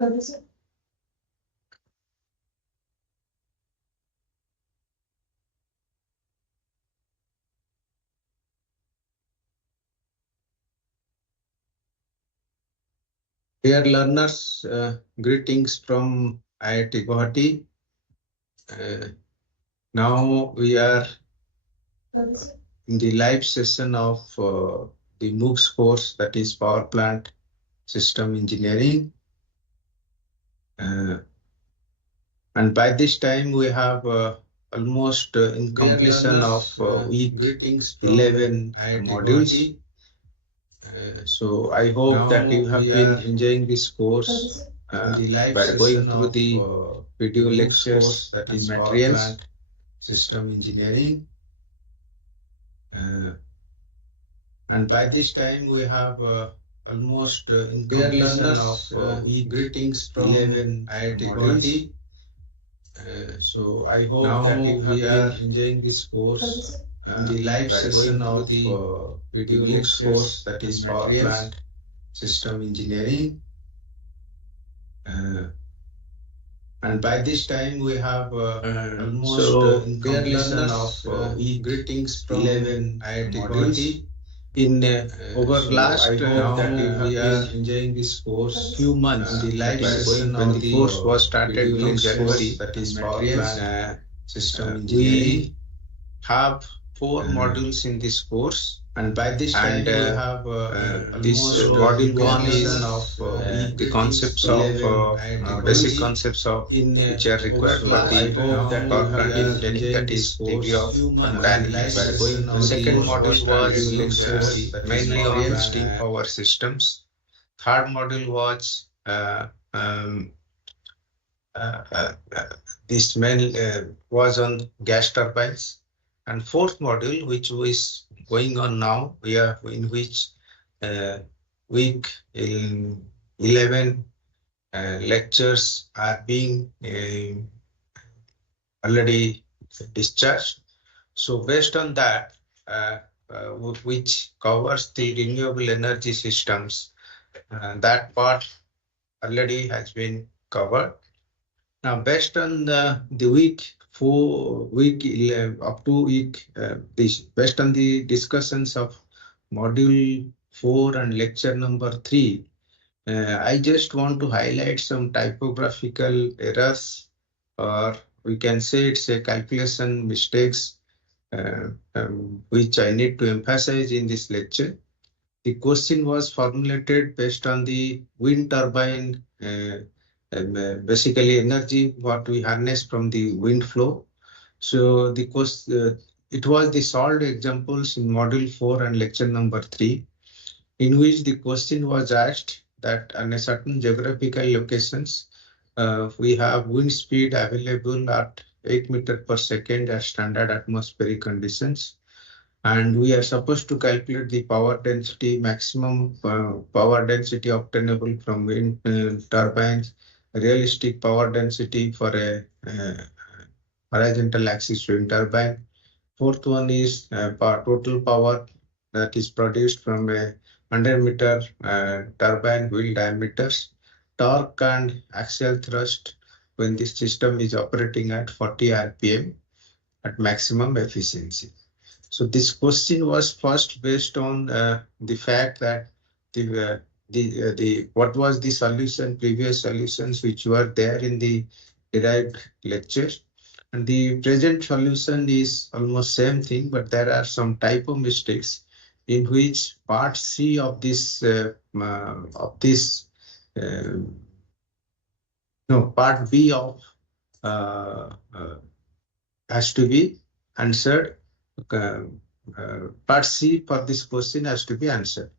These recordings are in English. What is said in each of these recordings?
Dear learners, greetings from IIT Guwahati. Now we are in the live session of the MOOCs course, that is Power Plant System Engineering. And by this time we have almost in completion of week 11 modules. So I hope that you have been enjoying this course by going through the video lectures, that is materials, system engineering. And by this time we have almost in completion of week greetings from 11 IIT Guwahati. So I hope that you have been enjoying this course the live session of the video lectures, that is Power Plant System Engineering. And by this time we have almost in completion of week greetings from 11 IIT Guwahati. In over last I hope that you have been enjoying this course few months. The live session when the course was started in January, that is Power Plant System Engineering. We have 4 modules in this course, and by this time we have this module 1 is the concepts of basic concepts of which are required for the power plant engineering, that is theory of dynamics. The second module was mainly on steam power systems. Third module was this main was on gas turbines. And fourth module, which is going on now, we are in which week 11 lectures are being already discharged. So based on that, which covers the renewable energy systems, that part already has been covered. Now, based on the week 11 up to week based on the discussions of module 4 and lecture number 3, I just want to highlight some typographical errors, or we can say it's a calculation mistakes, which I need to emphasize in this lecture. The question was formulated based on the wind turbine, basically energy what we harness from the wind flow. So the it was the solved examples in module 4 and lecture number 3, in which the question was asked that on a certain geographical locations we have wind speed available at 8 meters per second at standard atmospheric conditions, and we are supposed to calculate the power density, maximum power density obtainable from wind turbines, realistic power density for a horizontal axis wind turbine. Fourth one is total power that is produced from a 100-meter turbine wheel diameters, torque and axial thrust when the system is operating at 40 RPM at maximum efficiency. So this question was first based on the fact that what was the solution, previous solutions which were there in the derived lectures, and the present solution is almost same thing, but there are some typo mistakes in which part C of this part B of has to be answered. Part C for this question has to be answered.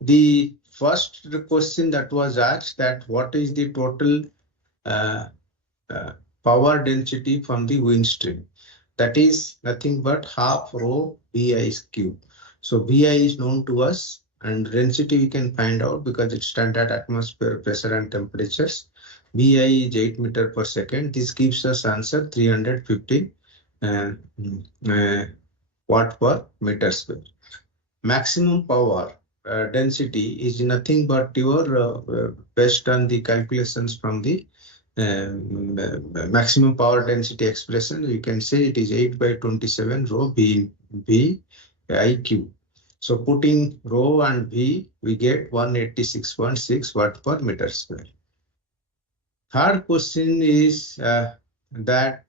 The first question that was asked, that what is the total power density from the wind stream? That is nothing but half rho VI cube. So VI is known to us, and density we can find out because it's standard atmosphere pressure and temperatures. VI is 8 meters per second. This gives us answer 350 watt per meter square. Maximum power density is nothing but your based on the calculations from the maximum power density expression. You can say it is 8 by 27 rho V IQ. So putting rho and V, we get 186.6 watt per meter square. Third question is that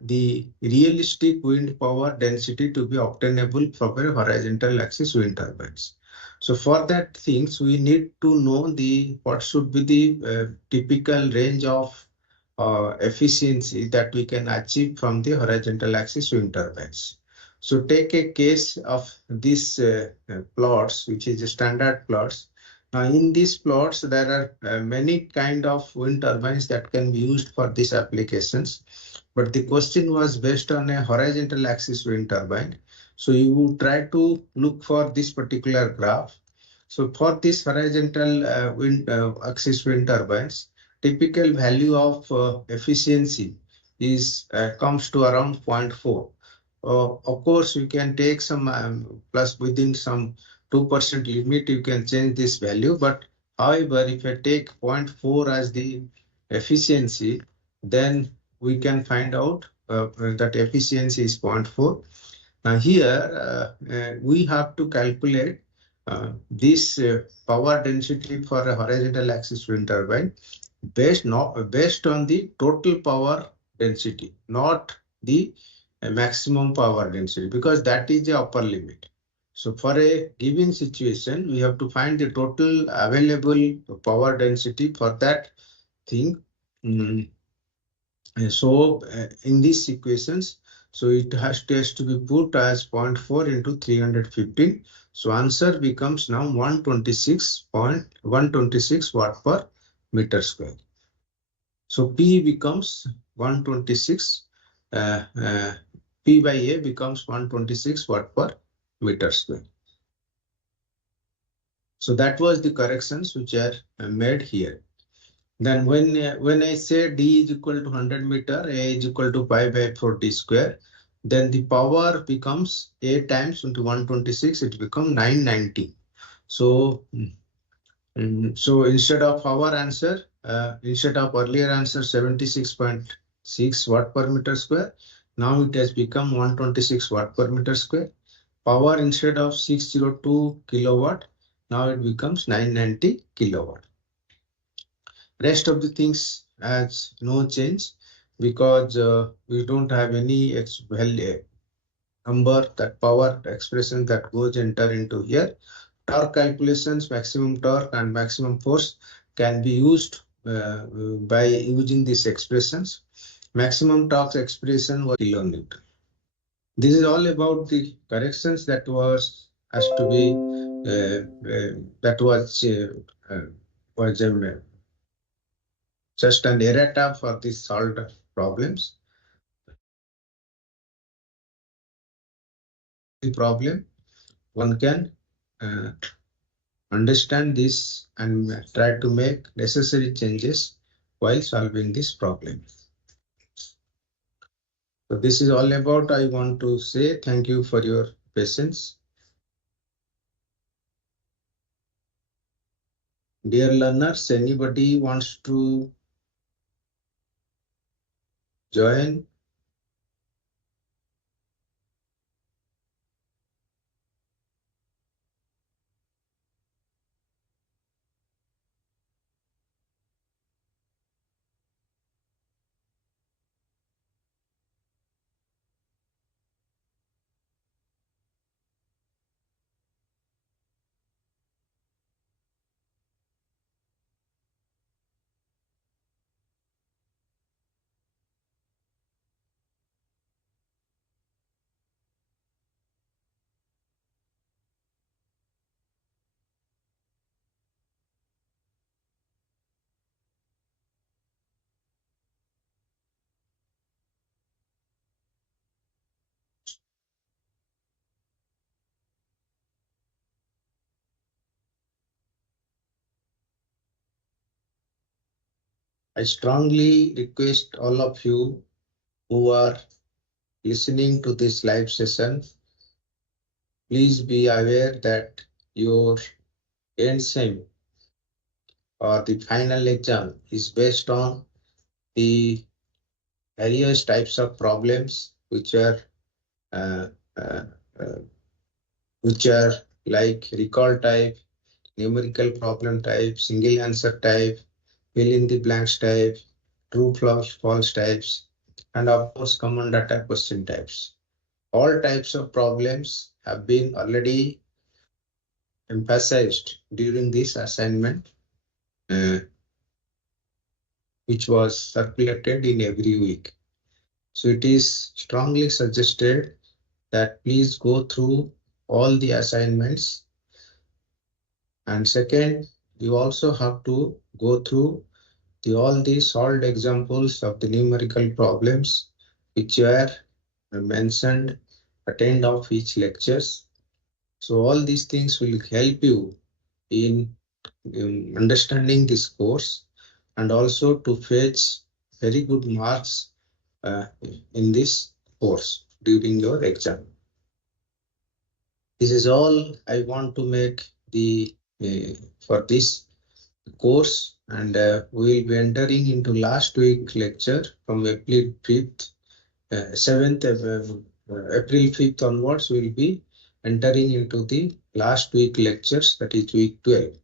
the realistic wind power density to be obtainable from a horizontal axis wind turbines. So for that things, we need to know what should be the typical range of efficiency that we can achieve from the horizontal axis wind turbines. So take a case of these plots, which is a standard plots. Now in these plots, there are many kind of wind turbines that can be used for these applications. But the question was based on a horizontal axis wind turbine. So you try to look for this particular graph. So for this horizontal axis wind turbines, typical value of efficiency is comes to around 0.4. Of course, you can take some plus within some 2% limit, you can change this value. But however, if I take 0.4 as the efficiency, then we can find out that efficiency is 0.4. Now here we have to calculate this power density for a horizontal axis wind turbine based on the total power density, not the maximum power density, because that is the upper limit. So for a given situation, we have to find the total available power density for that thing. So in these equations, so it has to be put as 0.4 into 315. So answer becomes now 126 watt per meter square. So P becomes 126, P by A becomes 126 watt per meter square. So that was the corrections which are made here. Then when I say D is equal to 100 meter, A is equal to pi by 4D square, then the power becomes A times into 126, it becomes 990. So, so instead of our answer, instead of earlier answer 76.6 watt per meter square, now it has become 126 watt per meter square. Power instead of 602 kilowatt, now it becomes 990 kilowatt. Rest of the things has no change because we don't have any number, that power expression that goes enter into here. Torque calculations, maximum torque and maximum force can be used by using these expressions. Maximum torque expression was kilonewton. This is all about the corrections that was has to be that was just an errata for these solved problems. The problem, one can understand this and try to make necessary changes while solving this problem. So this is all about. I want to say thank you for your patience. Dear learners, anybody wants to join? I strongly request all of you who are listening to this live session, please be aware that your end or the final exam is based on the various types of problems uh, uh, uh, which are like recall type, numerical problem type, single answer type, fill in the blanks type, true false types, and of course common data question types. All types of problems have been already emphasized during this assignment, uh, which was circulated in every week. So it is strongly suggested that please go through all the assignments. And second, you also have to go through all the solved examples of the numerical problems which were mentioned at the end of each lectures. So all these things will help you in understanding this course and also to fetch very good marks in this course during your exam. This is all I want to make the for this course, and we will be entering into last week lecture from April 5th, 7th April 5th onwards. We will be entering into the last week lectures, that is week 12.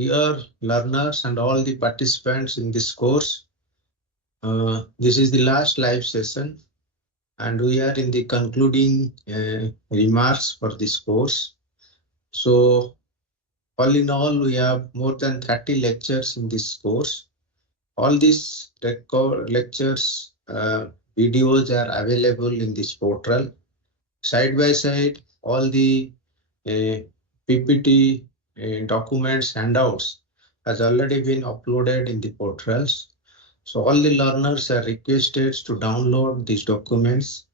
dear learners and all the participants in this course, this is the last live session and we are in the concluding remarks for this course. So all in all, we have more than 30 lectures in this course. All these lectures videos are available in this portal. Side by side, all the PPT documents, handouts has already been uploaded in the portals. So all the learners are requested to download these documents.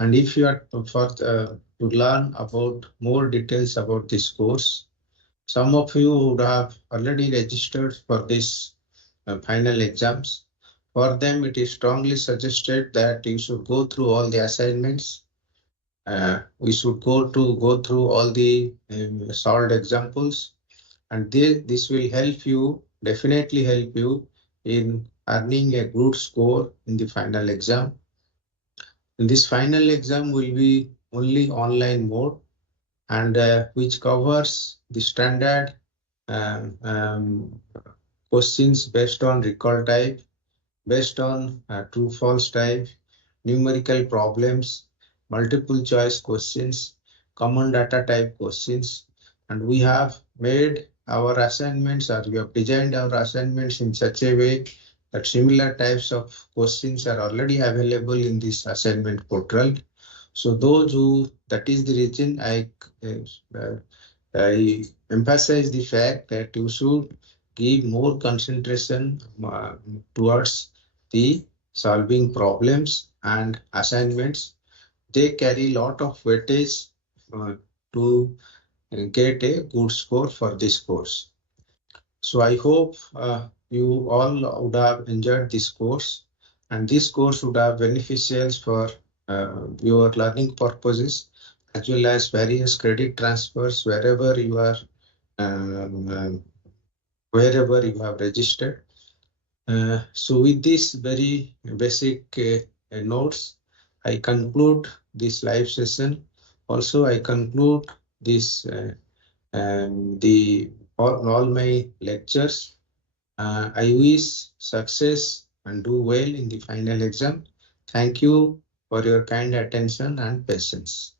And if you are to learn about more details about this course, some of you would have already registered for this final exams. For them, it is strongly suggested that you should go through all the assignments. We should go through all the solved examples, and this will help you, definitely help you in earning a good score in the final exam. And this final exam will be only online mode, and which covers the standard um, questions based on recall type, based on true false type, numerical problems, multiple choice questions, common data type questions. And we have made our assignments, or we have designed our assignments in such a way that similar types of questions are already available in this assignment portal. So those who, that is the reason I emphasize the fact that you should give more concentration towards the solving problems and assignments. They carry a lot of weightage to get a good score for this course. So I hope you all would have enjoyed this course, and this course would have beneficials for your learning purposes, as well as various credit transfers wherever you are wherever you have registered. So with this very basic notes, I conclude this live session. Also, I conclude this all my lectures. I wish success and do well in the final exam. Thank you for your kind attention and patience.